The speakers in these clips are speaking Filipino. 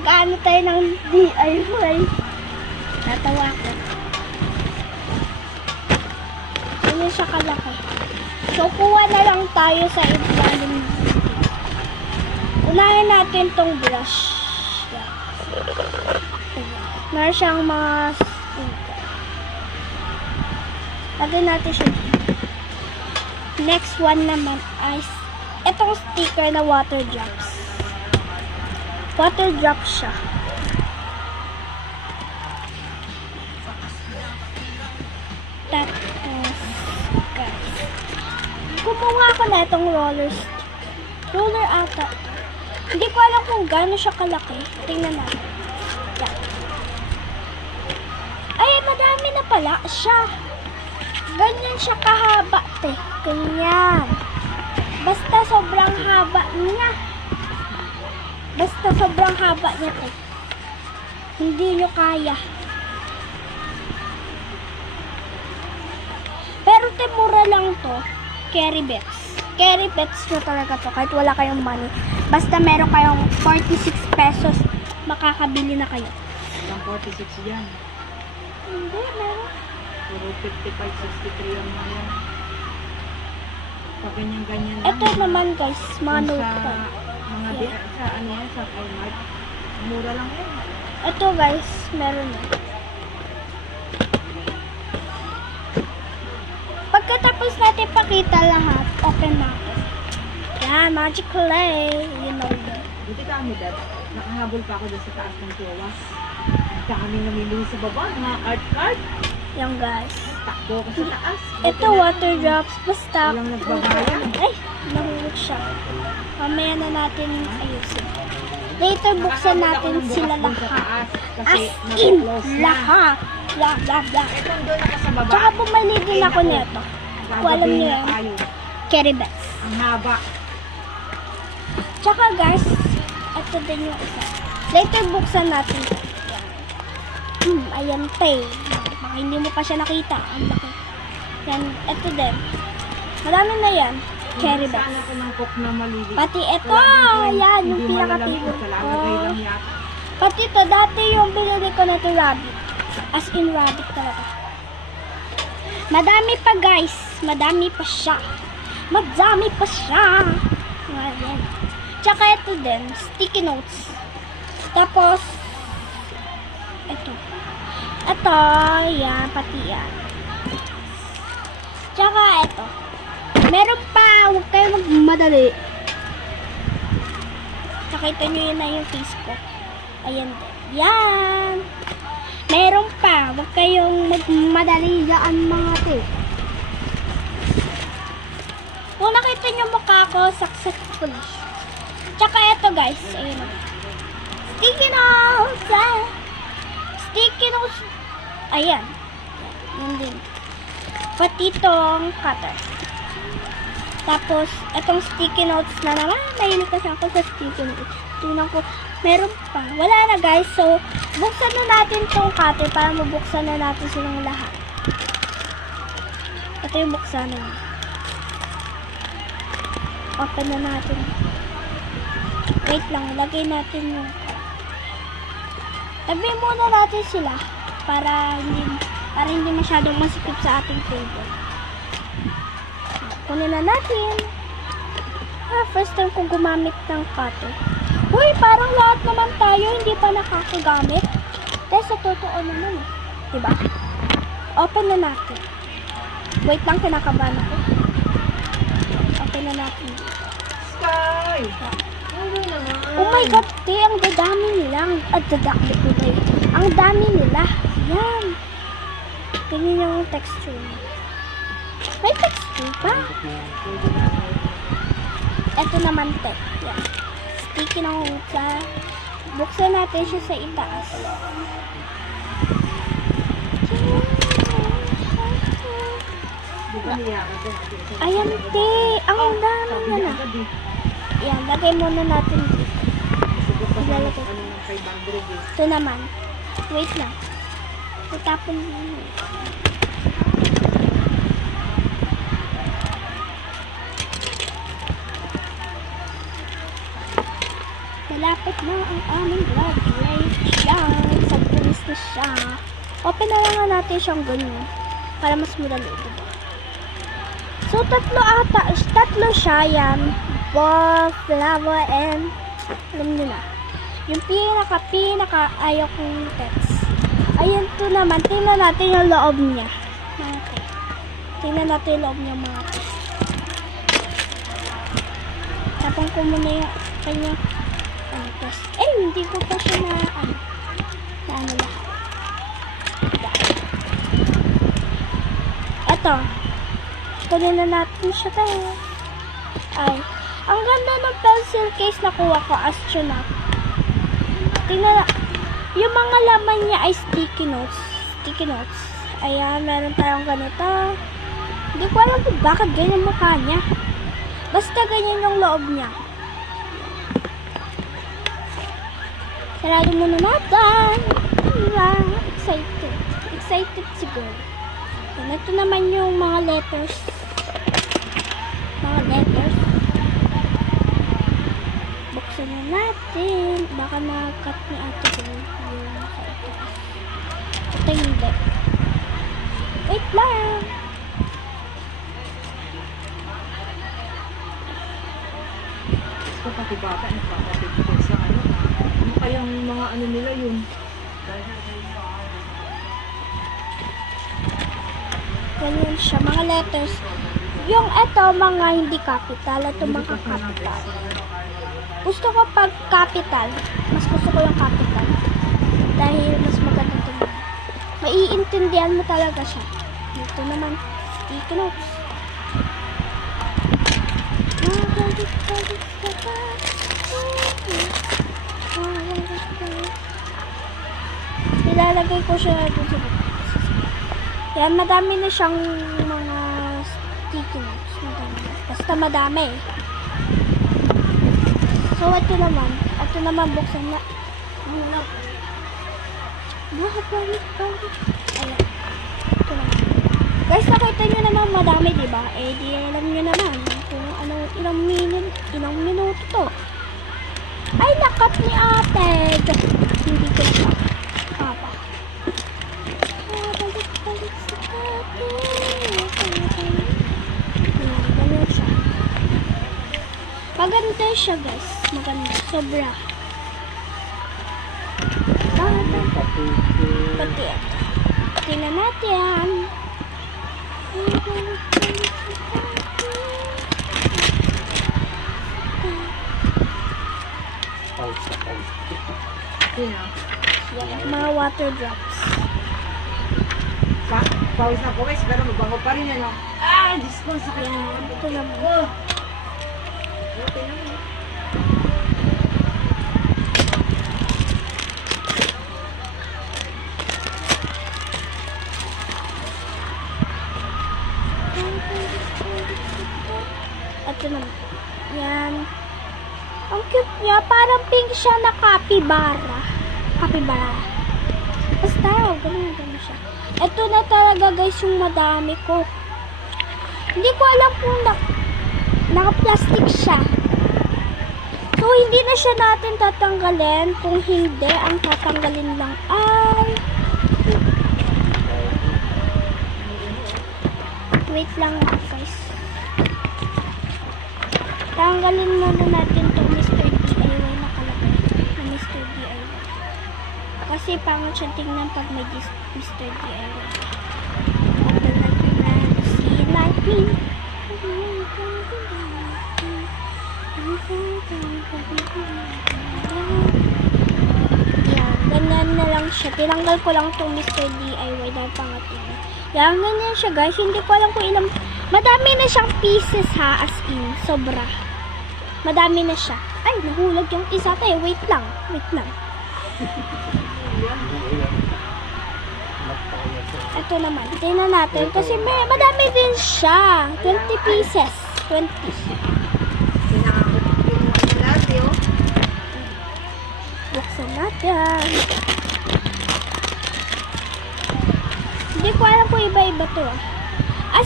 Mag-ano tayo ng DIY. Natawa ko. Ganyan siya kalaki. So, kuha na lang tayo sa ilalim. Unahin natin tong brush. Meron siyang mga sticker. Lagyan natin siya. Next one naman ay itong sticker na water drops. Water drops siya. Tapos, guys, kumuha ko na itong roller ata. Hindi ko alam kung gaano siya kalaki. Tingnan natin. Yan. Ay, madami na pala siya. Ganyan siya kahaba, te. Ganyan. Basta sobrang haba niya. Basta sobrang haba niya, te. Hindi nyo kaya. Pero te, mura lang to. Carry bets. Carry bets nyo talaga to. Kahit wala kayong money. Basta meron kayong 46 pesos, makakabili na kayo. Ang 46 yan. Hindi, meron. Puro 55, 63 ang mga. Pag ganyan-ganyan lang. Ito naman guys, mga Sa notepad. mga sa ano yan, sa Kmart. Mura lang yan. Ito guys, meron na. Pagkatapos natin pakita lahat, open natin. Yan, magic clay. You know that. Buti kami, Dad. Nakahabol pa ako dun sa taas ng tuwas. Kami namimili sa baba, mga art. Yan guys. Takbo ko sa taas. Ito water drops. Basta. Walang nagbabayan. Ay, nahulog siya. Mamaya na natin ayusin. Later, buksan natin sila lahat. As in, lahat. Blah, blah, blah. Ito doon ako sa baba. Tsaka bumali din ako nito. Kung alam niyo yan. Tayo. Carry bags. Ang haba. Tsaka guys, ito din yung isa. Later, buksan natin ito. Ayan pa eh. Baka hindi mo pa siya nakita. Ang laki. Yan, ito din. Marami na yan. Carry bags. Sana ko ng cook na maliliit. Pati ito. Ayan, yung pinaka-favorite ko. Lang yata. Pati ito, dati yung binili ko na ito rabbit. As in rabbit talaga. Madami pa guys. Madami pa siya. Madami pa siya. Ayan. Tsaka ito din, sticky notes. Tapos, ito. Ito, yan, pati yan. Tsaka ito. Meron pa, huwag kayo magmadali. Nakita nyo yun na yung face ko. Ayan din. Yan. Meron pa, huwag kayong magmadali dyan mga te. Kung nakita nyo mukha ko, successful. Tsaka ito guys, ayun. Sticky notes! Sticky notes! Ayan. Yan din. Pati itong cutter. Tapos, itong sticky notes na naman. Mahilig kasi ako sa sticky notes. Tingnan ko, meron pa. Wala na guys. So, buksan na natin itong cutter para mabuksan na natin silang lahat. Ito yung buksan na. Open na natin. Wait lang, lagay natin yung lagay muna natin sila para hindi masyadong masikip sa ating table. Kunin na natin. First time kong gumamit ng cutter. Uy, parang lahat naman tayo hindi pa nakakagamit. Dahil sa totoo naman eh. Diba? Open na natin. Wait lang, kinakabahan ako. Open na natin. Sky! Oh my God, te, ang dadami nila. Ang dami nila. Yan. Ganyan yung texture. May texture pa. Ito naman, te. Yan. Sticky ng hutsa. Buksan natin siya sa itaas. Ayan, te. Ang dami na na. Yan, lagay muna natin dito. Ilalagay ko. Ito naman. Wait lang. Tutapon mo. Malapit na ang aming graduation. Sa pulis na siya. Open na lang nga natin siyang ganyan. Para mas madali, diba? So, tatlo siya, yan. Ball, flower, and alam nyo na. Yung pinaka ayaw kong text. Ayan to naman. Tingnan natin yung loob niya. Okay. Tingnan natin yung loob niya, mga text. Tapang ko muna yung kanya test. Hindi ko pa siya na ano lahat. Ito. Kunin na natin siya tayo. Ay. Ang ganda ng pencil case na kuha ko, astronaut. Tingnan na. Yung mga laman niya ay sticky notes. Sticky notes. Ayan, meron tayong ganito. Hindi ko alam kung bakit ganyan mukha niya. Basta ganyan yung loob niya. Sarado muna natin. Excited. Excited si girl. And ito naman yung mga letters. Mga letters. Buksan na natin. Baka na-cut ni ate girl yung sa ito. Ito hindi. Wait lang. Gusto pati bata, nagpapapicture sa ano. Ano kayang mga ano nila yun? Ganyan siya. Mga letters. Yung ito, mga hindi capital. Ito mga capital. Gusto ko pag capital. Mas gusto ko yung capital. Dahil mas maganda ito. Maiintindihan mo talaga siya. Ito naman, sticky notes. Ilalagay ko siya dito sa baba. Yan, madami na siyang mga sticky notes. Madami. Basta madami. So, ito naman buksan na. Balik. Ayan. Ito naman. Guys, nakita nyo naman madami, diba? Di alam nyo naman kung ano, ilang minuto to. Ay, nakat ni ate. Joke. Hindi ko na papa. Balik sa ate. Ganyan siya. Maganda siya, guys. Maganda. Sobra. Pati ito. Tingnan natin. Yan, mga water drops. Pawis na pawis, pero mabango pa rin yan. Diyos ko, sakit na. Ito naman. Okay naman. Ito naman. Yan. Ang cute niya. Parang pink siya na capybara. Capybara. Basta, ganun siya. Ito na talaga guys yung madami ko. Hindi ko alam kung naka-plastic siya. So, hindi na siya natin tatanggalin. Kung hindi, ang tatanggalin lang ay... Wait lang guys. Tanggalin muna natin itong Mr. DIY nakalagay. Mr. DIY. Kasi pangit siya tingnan pag may Mr. DIY. Open natin na see lighting. Yan, ganyan na lang siya. Tinanggal ko lang itong Mr. DIY dahil pangat yun. Yan, ganyan siya guys. Hindi ko alam kung ilang... Madami na siyang pieces ha, as in. Sobra. Madami na siya. Ay, nahulag yung isa tayo. Wait lang. Ito naman. Tingnan natin. Kasi madami din siya. 20 pieces. 20. Buksan natin. Hindi ko alam kung iba-iba to ah.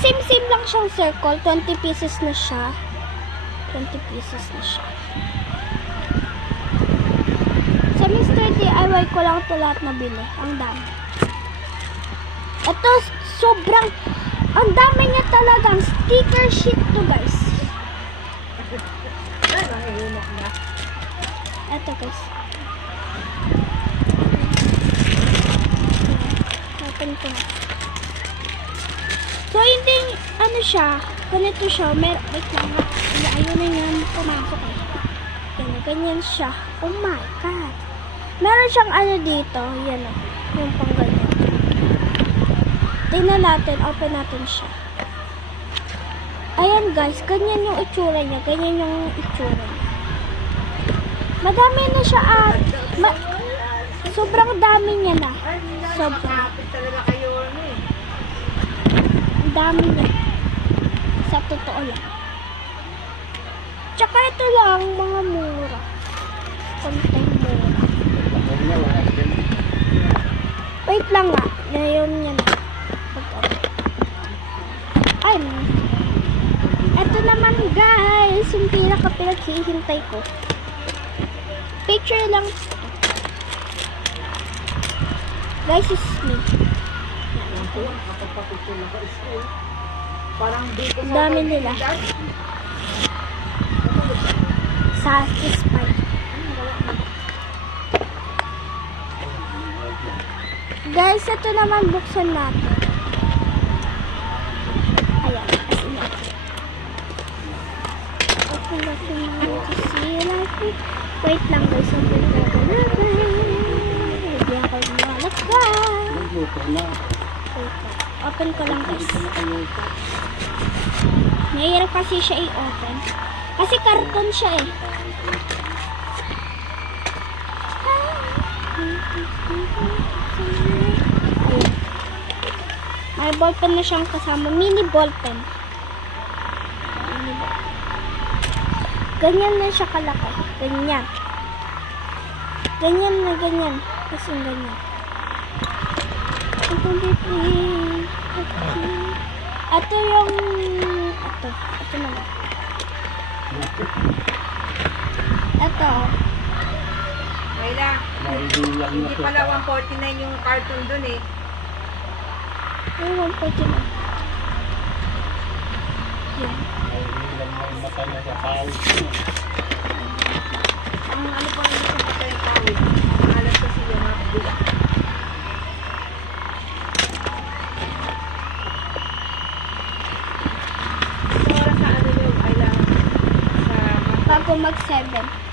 Same lang siyang circle. 20 pieces na siya. 20 pieces na siya. DIY ko lang ito lahat nabili. Ang dami. Ito, sobrang, ang dami niya talagang sticker sheet to guys. Nahihulog na. Ito guys. Open ko na. So, hindi, ano siya, ganito siya, wait lang nga, ayun na yan, pumasok eh. Ganyan siya. Oh my God. Meron siyang ano dito, yan o, yung pang ganyan. Tingnan natin, open natin siya. Ayan guys, ganyan yung itsura niya, ganyan yung itsura niya. Madami na siya at, sobrang dami niya na. Sobrang. Kapit talaga kayo, ano eh. Ang dami niya. Sa totoo lang. Tsaka ito lang, mga mura. Konting mura. Wait lang nga. Ngayon niya na. Ay, ito naman guys, yung pinaka-pinaghihintay ko. Picture lang. Guys, is me. Parang dito Ang dami nila. Satisfied. Guys, ito naman buksan natin. Ayan, as in natin. Open natin naman to see like it. Wait lang guys, open natin. Hindi ako malaka. Wait lang. Open ko lang guys. Nahihirap kasi siya i-open. Kasi karton siya eh. May ballpen na siyang kasama. Mini ballpen. Ganyan na siya kalaki. Ganyan. Ganyan na ganyan. Kasi ganyan. Ito yung... Ito naman. Ito. Mayla, hindi pala 149 yung carton dun eh. Ay, 149. Yan. Ang ano pa rin sa mata yung kawit. Alam kasi yung mga kabila. So, oras sa ano yun, Mayla? Sa Bago mag-7.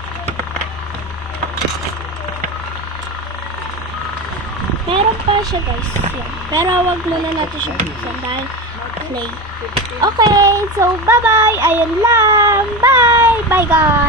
Meron pa siya guys. Yan. Pero wag muna natin siya buksan dahil play. Okay, so bye-bye. Ayun lang. Bye. Bye guys.